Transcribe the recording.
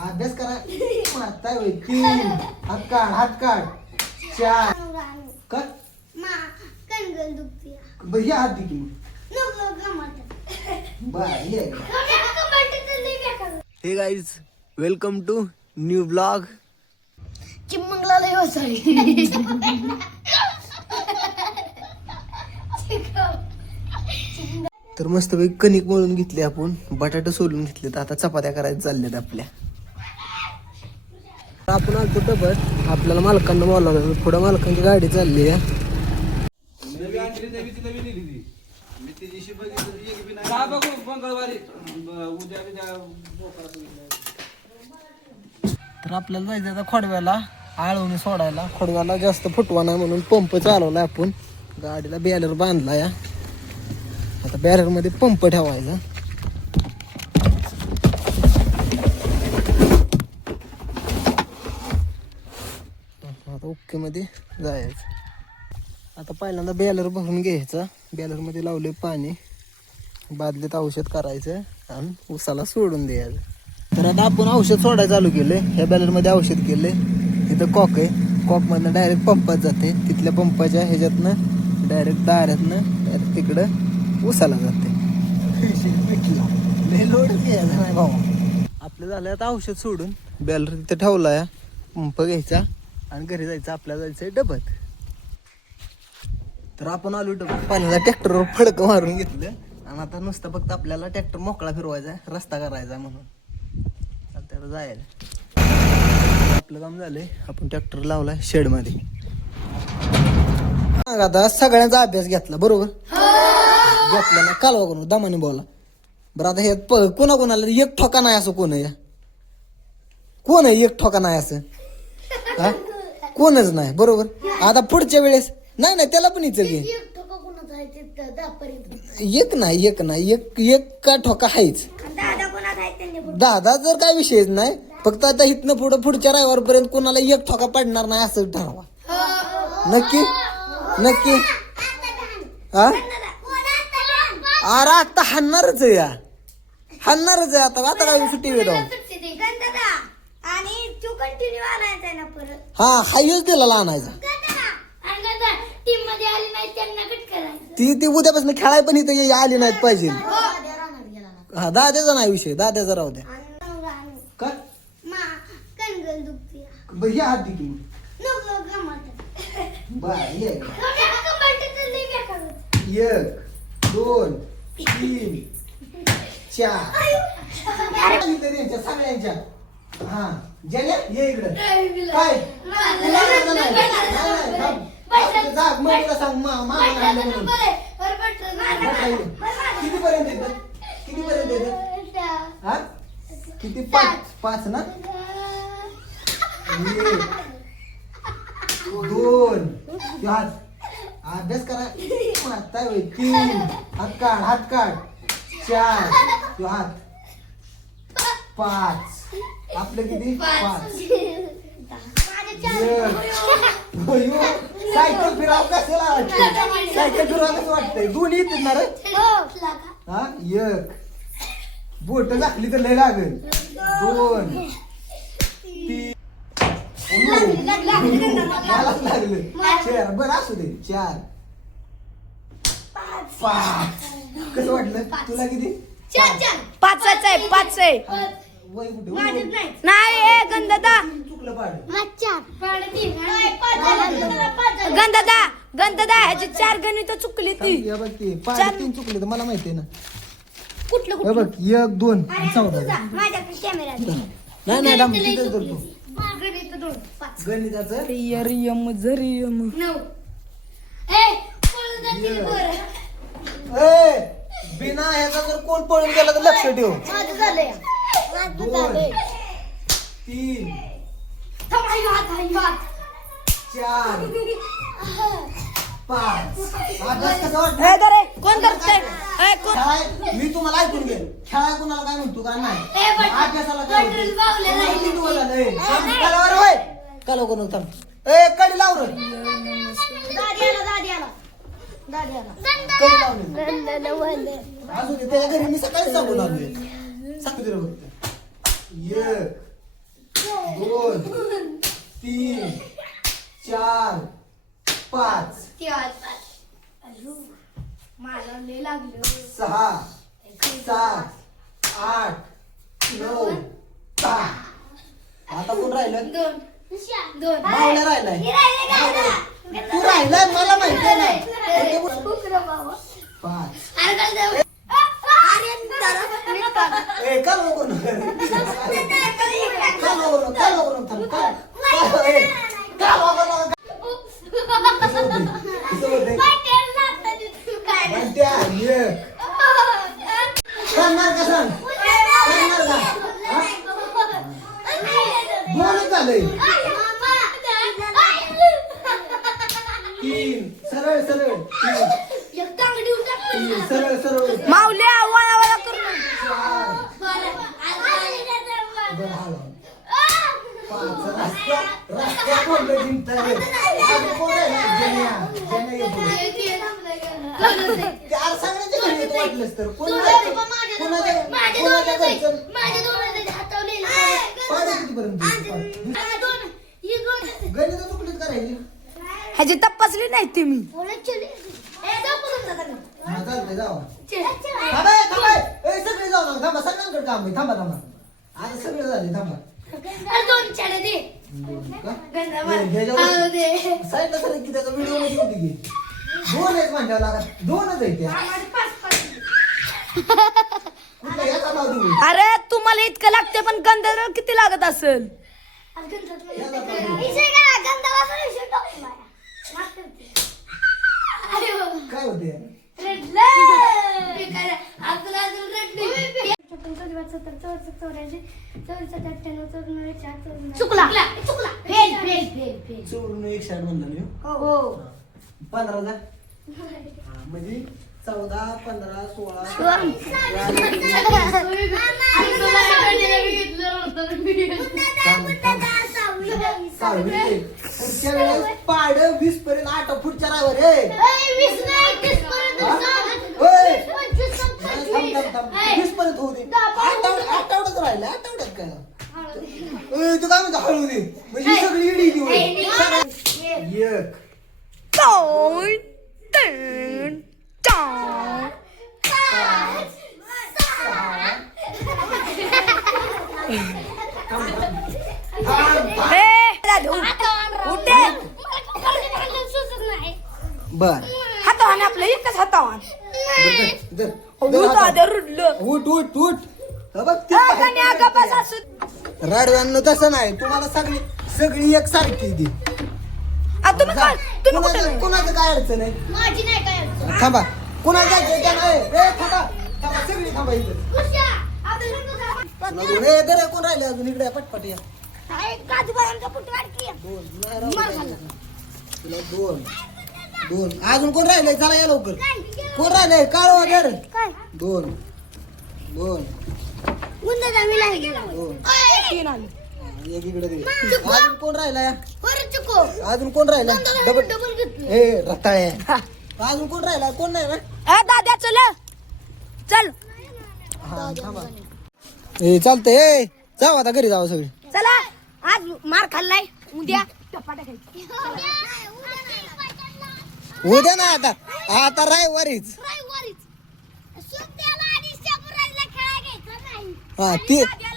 अभ्यास करा मारताय होय. 3 हात काढ हात काढ. 4 का भैया हात दे की मग ये. Hey guys welcome to new blog. चिमंगला लय होसाई. तर मस्त पैकी कणिक मळून घेतली आपण, बटाटे सोलून घेतले, तर आता चपात्या करायला चालल्यात आपल्या. आपण आलतो डबत, आपल्याला मालकांना बोलावलं, पुढं मालकांची गाडी चालली आहे. तर आपल्याला जायचं आता खोडव्याला आळवणी सोडायला. खोडव्याला जास्त फुटवा नाही म्हणून पंप चालवलाय आपण. गाडीला बॅलर बांधला या. आता बॅलर मध्ये पंप ठेवायचा. आता ओके मध्ये जायचं. आता पहिल्यांदा बॅलर भरून घ्यायचा. बॅलर मध्ये लावले पाणी, बादलीत औषध करायचं आणि उसाला सोडून द्यायचं. तर आता आपण औषध सोडायला चालू केलंय. ह्या बॅलर मध्ये औषध केलंय. तिथं कॉक आहे, कॉक मधनं डायरेक्ट पंपात जाते. तिथल्या पंपाच्या ह्याच्यातनं डायरेक्ट दारातनं डायरेक्ट तिकडं उसाला जाते. नाही भाऊ. आपलं झालं आता औषध सोडून बॅलर तिथं ठेवला या. पंप घ्यायचा आणि घरी जायचं. आपल्याला जायचंय डबत. तर आपण आलो डबत. पहिल्यांदा ट्रॅक्टरवर फडकं मारून घेतलं आणि आता नुसतं फक्त आपल्याला ट्रॅक्टर मोकळा फिरवायचा, रस्ता करायचा म्हणून त्याला जायला. आपलं काम झालंय. आपण ट्रॅक्टर लावलाय शेड मध्ये. आता सगळ्यांचा अभ्यास घेतला बरोबर. घेतला ना कालवा कोण दमाने बोला बरं. आता हे कोणाकोणाला एक ठोका नाही असं कोण आहे? कोण आहे एक ठोका नाही असं? हा कोणच नाही बरोबर. आता पुढच्या वेळेस नाही त्याला पण इच्छा घे. एक नाही एक का ठोका आहेच. 10 जर काय विषयच नाही. फक्त आता इथनं पुढच्या रविवारपर्यंत कोणाला एक ठोका पडणार नाही असं ठरवा. नक्की नक्की. हा अरे आता हाणणारच आहे या. हाणणारच आहे आता. आता काय सुट्टी वेळ हा हायच दिला आणायचा. ती उद्यापासून खेळाय पण इथं आली नाहीत पाहिजे. हा दाद्याचा नाही विषय, दाद्याचा राहू द्या. का भैया हात दे की मग. एक 2 3 4 सगळ्यांच्या. हा ज्याला ये इकडं काय सांग किती पर्यंत येतात? किती पर्यंत येतात? हा किती? 5 ना. 1 2 हात अभ्यास करा मारताय होय. 3 हात काढ 4 हात 5 आपलं किती? 5 सायकल फिराव कसं वाटतंय? सायकल फिरावं कसं वाटतंय? दोन्ही येतात ना रे. हा एक बोट झाकली तर लय लागेल. 2 3 मला लागलं 4 बरं असू दे. 4 5 कसं वाटलं तुला? किती? 5 आहे 5 आहे. वय कुठे नाही गंधदा चुकलं पाड. गंधदा ह्याची 4 गणित चुकली ती. बघ ती 3 चुकले तर मला माहिती आहे ना. कुठलं बघ 1 2 14. नाही दाम तिथेच करतो गणिताचं. बिना ह्याचा जर कोण पळून गेला तर लक्ष ठेव. 2 3 4 5 अभ्यास कसा वाटतं? कोण करतंय? मी तुम्हाला ऐकून घे. खेळाय कोणाला काय म्हणतो का नाही? अभ्यासाला काय कालो कोण होता? कडी लाव रे. कडी लावले अजून त्याच्या घरी मी सकाळी सांगून आलोय. सांगतो रे फक्त 1 2 3 4 5 मला लय लागलं 6 7 8 9 10. आता कोण राहिलं? दोन मावल्या राहिलाय. तू राहिलाय मला माहिती आहे ना. 5 ए का नको करू? का नको करू? का नको करू? थांब, का? ए, का नको करू? कसं होतंय? म्हणत्या, ये. करणार का सांग? करणार का? हा? दोनच झालंय. 3 सरळ सरळ 3 सरळ सरळ माऊल्या वळा करून 4 बरं हळू 5 रस्त्या कोणतं जिंकताय? आज कोण आहे? जेन्या ये पुढे. ते आर सांगण्याचे घरी येतं वाटलंच तर कोणाच्या घरचं पाडे कितीपर्यंत गणित चुकलीत करायची. ह्याची तपासली नाही तुम्ही हा चालतंय जावा. थांबा ए सगळे जाऊ नका. थांबा सगळ्यांकडे काम आहे. थांबा आज सगळे झाले. थांबा साईडला सर की त्याचा व्हिडिओ मध्ये होती की 2 आहेत म्हणल्यावर लागा 2च आहे त्या. कुठला याचा नाव देऊ? अरे तुम्हाला इतकं लागते पण गंधर्व किती लागत असेल काय होते? चुकला चोरून 160 म्हणलं मी. हो 15 जा. म्हणजे 14 15 16 पुढच्या वेळेस पाड 20 पर्यंत 8 फूटच्या रावर रे. 20 पर्यंत होऊ दे. आठवड्यात राहिला. आठवड्यात काय तू काय म्हणतो हळू दे म्हणजे सगळी इडी ती एक बर हातावाने आपलं एकच हातावान रुडलं उठ उठ उठ हे बघ ते रडव्यांना तसं नाही. तुम्हाला सगळी एक सारखी दी. कोणाचं काय अडचण आहे? माझी नाही काय थांबा कोणाला जायचं त्या नाही. ए थांबा थांबा सगळी थांबा इथं. दर कोण राहिले अजून इकडे पटपट या. तुला 2 अजून कोण राहिलंय? चला या लवकर. कोण राहिलंय? काळ वगैरे 2 एक इकडे दे. अजून कोण राहिलाय? अजून कोण राहिला? डबल ए रताळे. अजून कोण राहिला? कोण नाही ना? दादा चल चल हा थांबा. ए चालतंय. ए जाऊ आता घरी जाऊ सगळी. चला आज मार खाल्लाय उद्या टपाटा खायची उद्या ना आता रविवारीच. हा ती